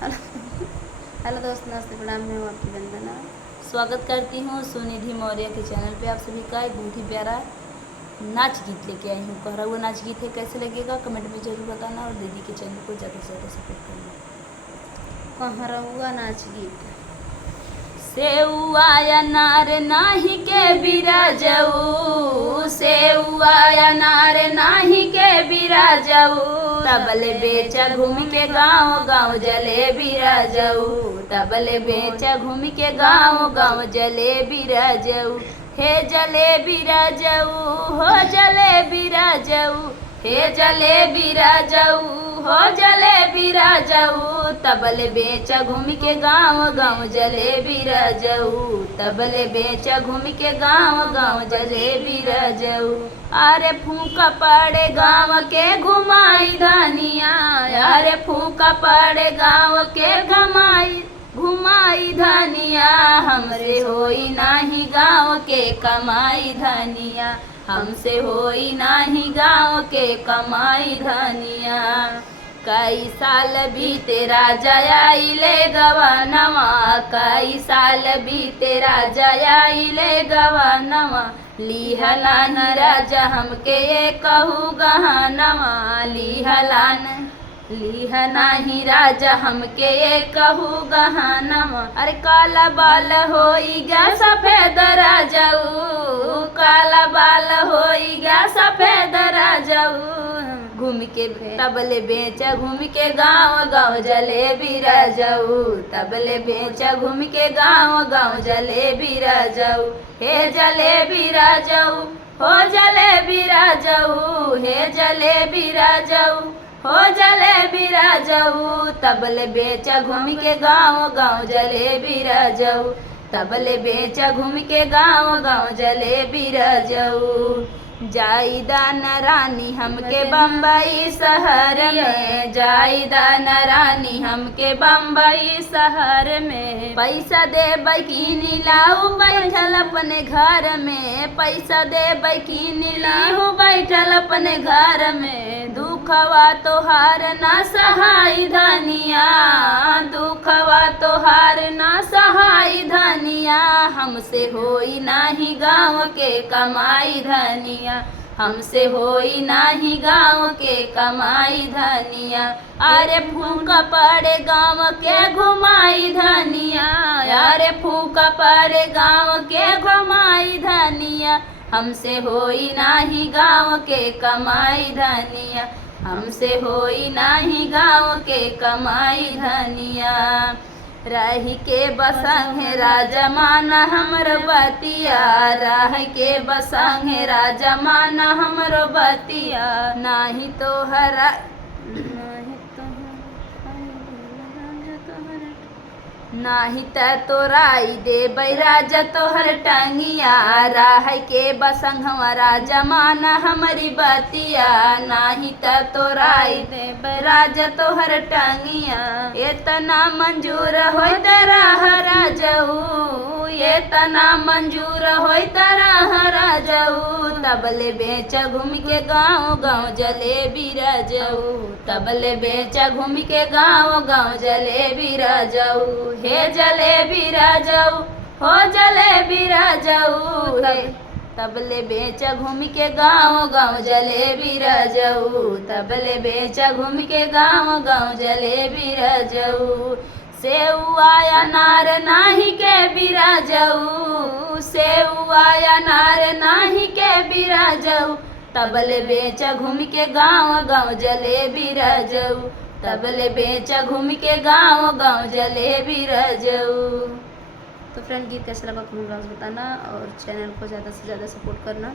Hello दोस्त, नमस्ते, प्रणाम। मैं हूँ आपकी वंदना। स्वागत करती हूँ सुनिधि मौर्य के चैनल पे। आप सभी का एक बहुत ही प्यारा नाच गीत लेके आई हूँ। कह हुआ नाच गीत है, कैसे लगेगा कमेंट में जरूर बताना और दीदी के चैनल को ज़्यादा से ज़्यादा सपोर्ट करना। कहरौआ नाच गीत। सेउआ अनार नाही के बिराजऊ, सेउआ अनार नाही के बिराजऊ, तबले बेचा घूम के गाँव गाँव जले बिराजऊ, तबले बेचा घूम के गाँव गाँव जले बिराजऊ, हे जले बिराजऊ, हो जले बिराजऊ, हे जले बिराजऊ, हो जले बिराजऊ, तबले बेचा घूम के गाँव गाँव जले बिराजऊ, तबले बेचा घूम के गाँव गाँव जले बिराजऊ, अरे फूका पड़े गाँव के घुमाई धनिया, अरे फूका पड़े गाँव के घुमाई धनिया, हमसे होई नाही गाँव के कमाई धनिया, हमसे होई नाही गाँव के कमाई धनिया, कई साल बीते राजा आइले गवनवा, कई साल बीते राजा आइले गवनवा, लिहला न राजा हमके ये कहू गहनवा, लिहा नाही राजा हमके ये कहू गहनवा, अरे काला बाल होई गया सफेद राजाऊ, काला बाल होई गया सफेद राजाऊ, घूम के तबले बेचा घूम के गाँव गाँव जले बिराजऊ, तबले बेचा घूम के गाँव गाँव जले बिराजऊ, हे जले बिराजऊ, हो जले बिराजऊ, हे जले बिराजऊ, हो जले बिराजऊ, तबले बेचा घूम के गाँव गाँव जले बिराजऊ, तबले बेचा घूम के गाँव गाँव जले बिराजऊ, जाइदा न रानी हमके बम्बई शहर में, जाइदा न रानी हमके बम्बई शहर में, पैसा दे बकीनी लाऊ बैठल अपने घर में, पैसा दे बकीनी लाऊ बैठल अपने घर में, दुखवा तोहार ना सहाय धनिया, दुखवा तोहार ना सहाय धनिया, हमसे होई नाही गाँव के कमाई धनिया, हमसे होई नाही गाँव के कमाई धनिया, अरे फूका पड़े गाँव के घुमाई धनिया, अरे फूका पड़े गाँव के घुमाई धनिया, हमसे होई नाही गाँव के कमाई धनिया, हमसे होई नाही गाँव के कमाई धनिया, रही के बसंगे राजा माना हमर बतिया, रह के बसंगे राजा माना हमर बतिया, नाही तो हरा नाही त तोराई दे राजा तोहर टंगिया, राह के बसंगवा राजा माना हमारी बतिया, नाही त तोराई दे राजा तोहर टंगिया, इतना मंजूर होय तरह राजऊ, इतना मंजूर होय तरह राजऊ, तबले बेचा घूम के गाँव गाँव जले बिराजऊ, तबले बेचा घूम के गाँव गाँव जले बिराजऊ, हे जले बिराजऊ, हो जले बिराजऊ, तबले बेचा घूम के गाँव गाँव जले बिराजऊ, तबले बेचा घूम के गाँव गाँव जले बिराजऊ, सेउआ अनार नाही के बिराजऊ, सेउआ अनार नाही के बिराजऊ, तबले बेचा घूम के गाँव गाँव जले बिराजऊ, तबले बेचा घूम के गाँव गाँव जले बिराजऊ। तो फ्रेंड, गीत कैसा लगा कमेंट बॉक्स बताना और चैनल को ज़्यादा से ज़्यादा सपोर्ट करना।